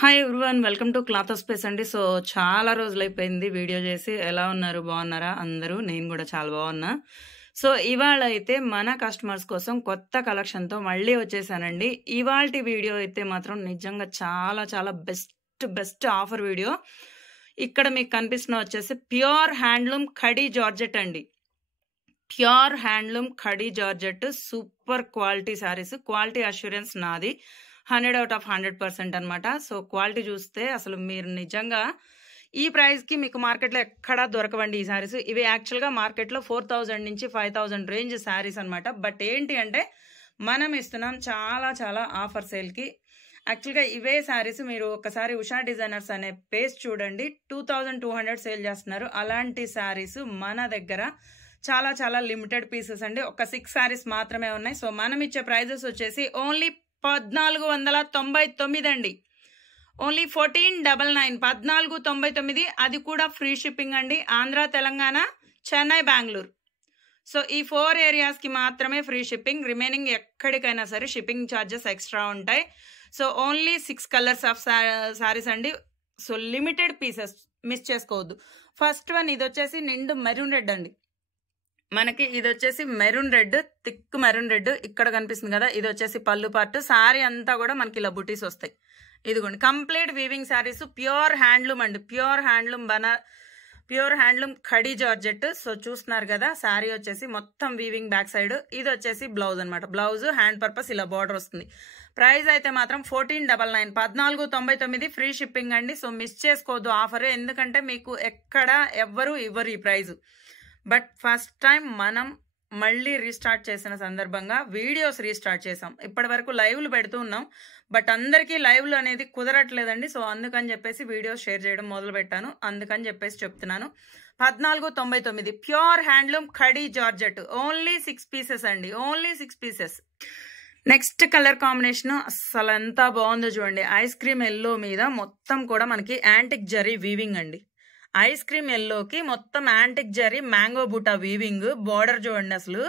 Hi everyone welcome to cloth space అండి. So చాలా రోజులైపోయింది video చేసి. ఎలా ఉన్నారు, బాగున్నారా అందరూ? నేను కూడా చాలా బాగున్నా. సో ఇవాళ అయితే మన కస్టమర్స్ కోసం కొత్త కలెక్షన్తో మళ్ళీ వచ్చేసానండి. ఇవాల్టి వీడియో అయితే మాత్రం నిజంగా చాలా చాలా బెస్ట్ ఆఫర్ వీడియో. ఇక్కడ మీకు కనిపిస్తున్న వచ్చేసి ప్యూర్ హ్యాండ్లూమ్ ఖడీ జార్జెట్ అండి. Pure handloom khadi georgette super quality saris. Quality assurance నాది 100 out of 100% అనమాట. సో క్వాలిటీ చూస్తే అసలు మీరు నిజంగా ఈ ప్రైస్కి మీకు మార్కెట్లో ఎక్కడా దొరకవండి ఈ శారీస్. ఇవి యాక్చువల్గా మార్కెట్లో 4000 నుంచి 5000 రేంజ్ శారీస్ అనమాట. బట్ ఏంటి అంటే మనం ఇస్తున్నాం చాలా చాలా ఆఫర్ సేల్కి. యాక్చువల్గా ఇవే శారీస్ మీరు ఒకసారి ఉషా డిజైనర్స్ అనే పేజ్ చూడండి, 2200 సేల్ చేస్తున్నారు. అలాంటి శారీస్ మన దగ్గర చాలా చాలా లిమిటెడ్ పీసెస్ అండి. ఒక 6 శారీస్ మాత్రమే ఉన్నాయి. సో మనం ఇచ్చే ప్రైజెస్ వచ్చేసి ఓన్లీ 1499 అండి. ఓన్లీ 1499, 1499. అది కూడా ఫ్రీ షిప్పింగ్ అండి. ఆంధ్ర, తెలంగాణ, చెన్నై, బెంగళూరు. సో ఈ 4 ఏరియాస్కి మాత్రమే ఫ్రీ షిప్పింగ్. రిమైనింగ్ ఎక్కడికైనా సరే షిప్పింగ్ ఛార్జెస్ ఎక్స్ట్రా ఉంటాయి. So only 6 colours of saris అండి. సో లిమిటెడ్ పీసెస్, మిస్ చేసుకోవద్దు. ఫస్ట్ వన్ ఇది వచ్చేసి నిండు మెరూన్ రెడ్ అండి. మనకి ఇది వచ్చేసి maroon red, thick maroon red ఇక్కడ కనిపిస్తుంది కదా. ఇది వచ్చేసి పళ్ళు పార్ట్. శారీ అంతా కూడా మనకి ఇలా బుటీస్ వస్తాయి. ఇదిగోండి complete weaving saris. Pure handloom అండి. Pure handloom khadi georgette. So చూస్తున్నారు కదా, శారీ వచ్చేసి మొత్తం వీవింగ్ బ్యాక్ సైడ్. ఇది వచ్చేసి బ్లౌజ్ అనమాట. బ్లౌజ్ హ్యాండ్ పర్పస్ ఇలా బార్డర్ వస్తుంది. ప్రైస్ అయితే మాత్రం 1499, 1499 ఫ్రీ షిప్పింగ్ అండి. సో మిస్ చేసుకోవద్దు ఆఫర్, ఎందుకంటే మీకు ఎక్కడ ఎవ్వరు ఇవ్వరు ఈ ప్రైజ్. బట్ ఫస్ట్ టైం మనం మళ్ళీ రీస్టార్ట్ చేసిన సందర్భంగా వీడియోస్ రీస్టార్ట్ చేసాం. ఇప్పటి వరకు లైవ్లు పెడుతూ ఉన్నాం, బట్ అందరికీ లైవ్లు అనేది కుదరట్లేదండి. సో అందుకని చెప్పేసి వీడియోస్ షేర్ చేయడం మొదలు పెట్టాను. అందుకని చెప్పేసి చెప్తున్నాను. 1499 pure handloom khadi georgette. Only 6 pieces అండి. Only 6 pieces. Next colour combination అసలు ఎంత బాగుందో చూడండి. ఐస్ క్రీమ్ ఎల్లో మీద మొత్తం కూడా మనకి యాంటిక్ జరీ వీవింగ్ అండి. ఐస్ క్రీమ్ ఎల్లోకి మొత్తం యాంటిక్ జరీ మ్యాంగో బూటా వీవింగ్. బార్డర్ చూడండి, అసలు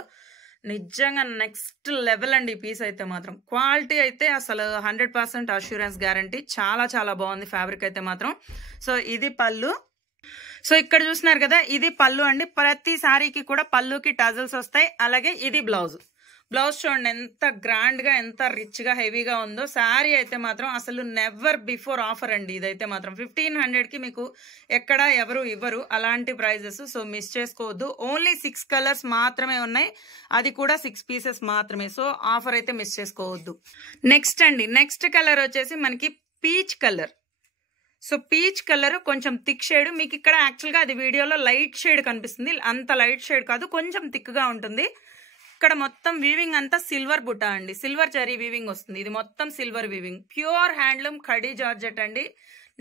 నిజంగా నెక్స్ట్ లెవెల్ అండి ఈ పీస్ అయితే మాత్రం. క్వాలిటీ అయితే అసలు 100% అష్యూరెన్స్ గ్యారంటీ. చాలా చాలా బాగుంది ఫ్యాబ్రిక్ అయితే మాత్రం. సో ఇది పళ్ళు. సో ఇక్కడ చూస్తున్నారు కదా, ఇది పళ్ళు అండి. ప్రతి శారీకి కూడా పళ్ళుకి టజల్స్ వస్తాయి. అలాగే ఇది బ్లౌజ్. బ్లౌజ్ చూడండి ఎంత గ్రాండ్ గా, ఎంత రిచ్ గా, హెవీగా ఉందో. శారీ అయితే మాత్రం అసలు నెవర్ బిఫోర్ ఆఫర్ అండి. ఇదైతే మాత్రం 1500కి మీకు ఎక్కడ ఎవరు ఇవ్వరు అలాంటి ప్రైజెస్. సో మిస్ చేసుకోవద్దు. ఓన్లీ 6 కలర్స్ మాత్రమే ఉన్నాయి, అది కూడా 6 పీసెస్ మాత్రమే. సో ఆఫర్ అయితే మిస్ చేసుకోవద్దు. నెక్స్ట్ అండి, నెక్స్ట్ కలర్ వచ్చేసి మనకి peach colour. So peach colour కొంచెం థిక్ షేడ్. మీకు ఇక్కడ యాక్చువల్గా అది వీడియోలో లైట్ షేడ్ కనిపిస్తుంది. అంత లైట్ షేడ్ కాదు, కొంచెం థిక్ గా ఉంటుంది. ఇక్కడ మొత్తం వీవింగ్ అంతా సిల్వర్ బుట్ట అండి. సిల్వర్ జరీ వీవింగ్ వస్తుంది. ఇది మొత్తం silver weaving. Pure handloom khadi georgette అండి.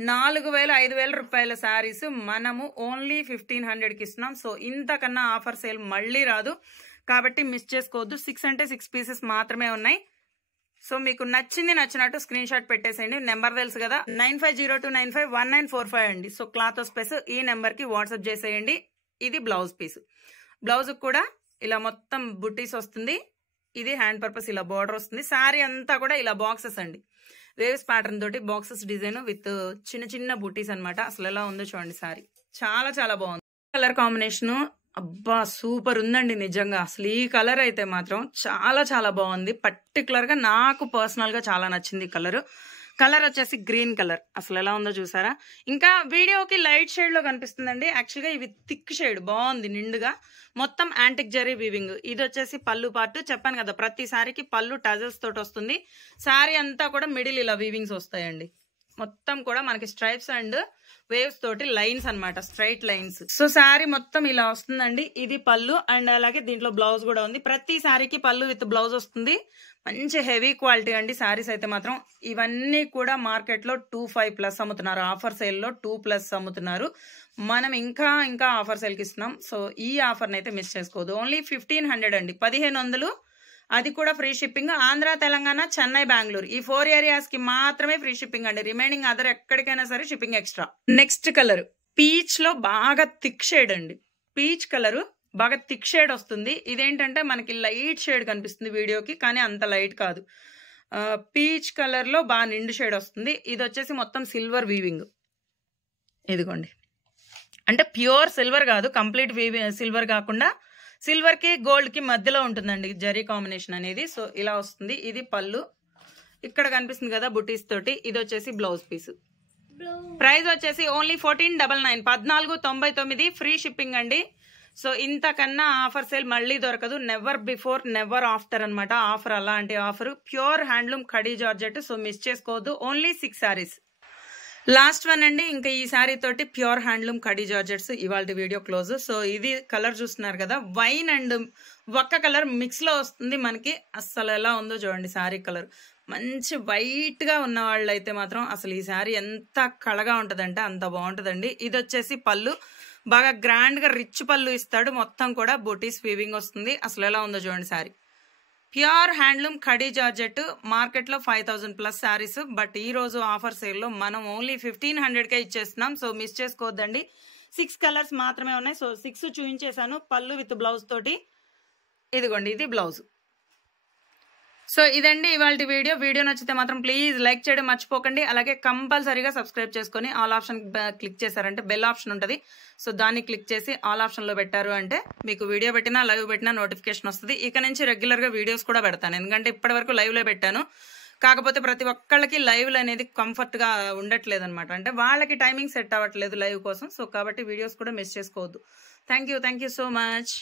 4000-5000 రూపాయల శారీస్ మనము ఓన్లీ 1500కి ఇస్తున్నాం. సో ఇంతకన్నా ఆఫర్ సేల్ మళ్ళీ రాదు, కాబట్టి మిస్ చేసుకోవద్దు. 6 అంటే 6 పీసెస్ మాత్రమే ఉన్నాయి. సో మీకు నచ్చింది నచ్చినట్టు స్క్రీన్ షాట్ పెట్టేసేయండి. నెంబర్ తెలుసు కదా, 9502951945 అండి. సో క్లాత్ స్పేస్ ఈ నెంబర్కి వాట్సాప్ చేసేయండి. ఇది బ్లౌజ్ పీస్. బ్లౌజ్ కూడా ఇలా మొత్తం బుటీస్ వస్తుంది. ఇది హ్యాండ్ పర్పస్ ఇలా బార్డర్ వస్తుంది. శారీ అంతా కూడా ఇలా బాక్సెస్ అండి. వేవ్స్ ప్యాటర్న్ తోటి బాక్సెస్ డిజైన్ విత్ చిన్న చిన్న బుటీస్ అనమాట. అసలు ఎలా ఉందో చూడండి శారీ. చాలా చాలా బాగుంది. కలర్ కాంబినేషన్ అబ్బా సూపర్ ఉందండి నిజంగా. అసలు ఈ కలర్ అయితే మాత్రం చాలా చాలా బాగుంది. పర్టికులర్ గా నాకు పర్సనల్ గా చాలా నచ్చింది కలర్. కలర్ వచ్చేసి గ్రీన్ కలర్. అసలు ఎలా ఉందో చూసారా? ఇంకా వీడియోకి లైట్ షేడ్ లో కనిపిస్తుందండి. యాక్చువల్గా ఇవి థిక్ షేడ్ బాగుంది, నిండుగా మొత్తం యాంటిక్ జరీ వీవింగ్. ఇది వచ్చేసి పళ్ళు పార్ట్. చెప్పాను కదా, ప్రతి శారీకి పళ్ళు టజల్స్ తోటి వస్తుంది. శారీ అంతా కూడా మిడిల్ ఇలా వీవింగ్స్ వస్తాయండి. మొత్తం కూడా మనకి స్ట్రైప్స్ అండ్ వేవ్స్ తోటి లైన్స్ అన్నమాట, స్ట్రైట్ లైన్స్. సో శారీ మొత్తం ఇలా వస్తుందండి. ఇది పళ్ళు అండ్ అలాగే దీంట్లో బ్లౌజ్ కూడా ఉంది. ప్రతి శారీకి పళ్ళు విత్ బ్లౌజ్ వస్తుంది. మంచి హెవీ క్వాలిటీ అండి శారీస్ అయితే మాత్రం. ఇవన్నీ కూడా మార్కెట్లో 25+ అమ్ముతున్నారు. ఆఫర్ సేల్లో 2+ అమ్ముతున్నారు. మనం ఇంకా ఇంకా ఆఫర్ సేల్కి ఇస్తున్నాం. సో ఈ ఆఫర్ని అయితే మిస్ చేసుకోవద్దు. ఓన్లీ 1500 అండి, 1500. అది కూడా ఫ్రీ షిప్పింగ్. ఆంధ్ర, తెలంగాణ, చెన్నై, బెంగళూరు ఈ 4 ఏరియాస్ కి మాత్రమే ఫ్రీ షిప్పింగ్ అండి. రిమైనింగ్ అదర్ ఎక్కడికైనా సరే shipping extra. Next colour peach లో బాగా థిక్ షేడ్ అండి. పీచ్ కలర్ బాగా థిక్ షేడ్ వస్తుంది. ఇదేంటంటే మనకి లైట్ షేడ్ కనిపిస్తుంది వీడియోకి, కానీ అంత లైట్ కాదు. పీచ్ కలర్లో బాగా నిండు షేడ్ వస్తుంది. ఇది వచ్చేసి మొత్తం సిల్వర్ వీవింగ్. ఇదిగోండి, అంటే ప్యూర్ సిల్వర్ కాదు, కంప్లీట్ సిల్వర్ కాకుండా సిల్వర్కి గోల్డ్కి మధ్యలో ఉంటుందండి జరీ కాంబినేషన్ అనేది. సో ఇలా వస్తుంది. ఇది పళ్ళు, ఇక్కడ కనిపిస్తుంది కదా బుటీస్ తోటి. ఇది వచ్చేసి బ్లౌజ్ పీస్. ప్రైస్ వచ్చేసి ఓన్లీ 1499, 1499, ఫ్రీ షిప్పింగ్ అండి. సో ఇంతకన్నా ఆఫర్ సేల్ మళ్ళీ దొరకదు. నెవర్ బిఫోర్ నెవర్ ఆఫ్టర్ అనమాట ఆఫర్. అలాంటి offer pure handloom khadi georgette. So miss చేసుకోవద్దు. ఓన్లీ 6 సారీస్. లాస్ట్ వన్ అండి. ఇంకా ఈ శారీ తోటి ప్యూర్ హ్యాండ్లూమ్ కడీ జార్జెట్స్ ఇవాళ వీడియో క్లోజ్. సో ఇది కలర్ చూస్తున్నారు కదా, వైన్ అండ్ ఒక్క కలర్ మిక్స్ లో వస్తుంది మనకి. అస్సలు ఎలా ఉందో చూడండి శారీ కలర్. మంచి వైట్ గా ఉన్న వాళ్ళు అయితే మాత్రం అసలు ఈ శారీ ఎంత కళగా ఉంటదంటే అంత బాగుంటదండి. ఇది వచ్చేసి పళ్ళు, బాగా గ్రాండ్ గా రిచ్ పళ్ళు ఇస్తాడు. మొత్తం కూడా బూటీస్ వీవింగ్ వస్తుంది. అసలు ఎలా ఉందో చూడండి sari. Pure handloom khadi georgette. Market లో 5000+ శారీస్, బట్ ఈ రోజు ఆఫర్ సేల్ లో మనం ఓన్లీ 1500కే ఇచ్చేస్తున్నాం. సో మిస్ చేసుకోవద్దండి. 6 కలర్స్ మాత్రమే ఉన్నాయి. సో 6 చూపించేశాను పళ్ళు విత్ బ్లౌజ్ తోటి. ఇదిగోండి, ఇది బ్లౌజ్. సో ఇదండి ఇవాళ వీడియో. వీడియో నచ్చితే మాత్రం ప్లీజ్ లైక్ చేయడం మర్చిపోకండి. అలాగే కంపల్సరీగా సబ్స్క్రైబ్ చేసుకొని ఆల్ ఆప్షన్ క్లిక్ చేశారంటే బెల్ ఆప్షన్ ఉంటుంది. సో దాన్ని క్లిక్ చేసి ఆల్ ఆప్షన్లో పెట్టారు అంటే మీకు వీడియో పెట్టినా లైవ్ పెట్టినా నోటిఫికేషన్ వస్తుంది. ఇక నుంచి రెగ్యులర్గా వీడియోస్ కూడా పెడతాను. ఎందుకంటే ఇప్పటివరకు లైవ్లో పెట్టాను, కాకపోతే ప్రతి ఒక్కళ్ళకి లైవ్లు అనేది కంఫర్ట్గా ఉండట్లేదు అనమాట. అంటే వాళ్ళకి టైమింగ్ సెట్ అవ్వట్లేదు లైవ్ కోసం. సో కాబట్టి వీడియోస్ కూడా మిస్ చేసుకోవద్దు. Thank you so much.